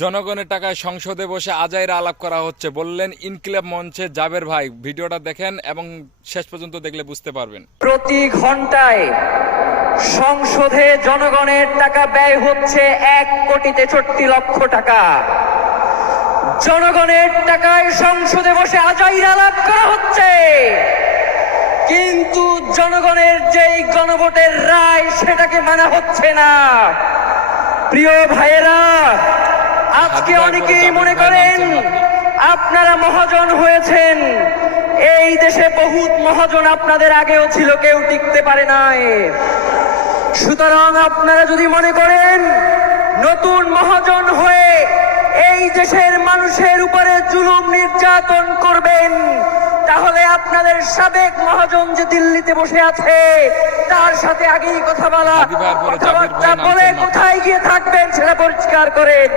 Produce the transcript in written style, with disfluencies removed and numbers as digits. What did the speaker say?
জনগণের টাকায় সংসদে বসে আজাইরা আলাপ করা হচ্ছে বললেন ইনকিলাব মঞ্চে জাবের ভাই। ভিডিওটা দেখেন এবং শেষ পর্যন্ত দেখলে বুঝতে পারবেন। প্রতি ঘন্টায় সংসদে জনগণের টাকা ব্যয় হচ্ছে 1,64,00,000 টাকা। জনগণের টাকায় সংসদে বসে আজাইরা আলাপ করা হচ্ছে, কিন্তু জনগণের যেই গণভোটের রায় সেটাকে মানা হচ্ছে না। প্রিয় ভাইয়েরা, আজকে অনেকেই মনে করেন আপনারা মহাজন হয়েছেন। এই দেশে বহুত মহাজন আপনাদের আগেও ছিল, কেউ টিকতে পারে নাই। সুতরাং আপনারা যদি মনে করেন নতুন মহাজন হয়ে এই দেশের মানুষের উপরে জুলুম নির্যাতন করবেন, তাহলে আপনাদের সাবেক মহাজন যে দিল্লিতে বসে আছে তার সাথে আগেই কথা বলা, কথাবার্তা বলে কোথায় গিয়ে থাকবেন সেটা পরিষ্কার করেন।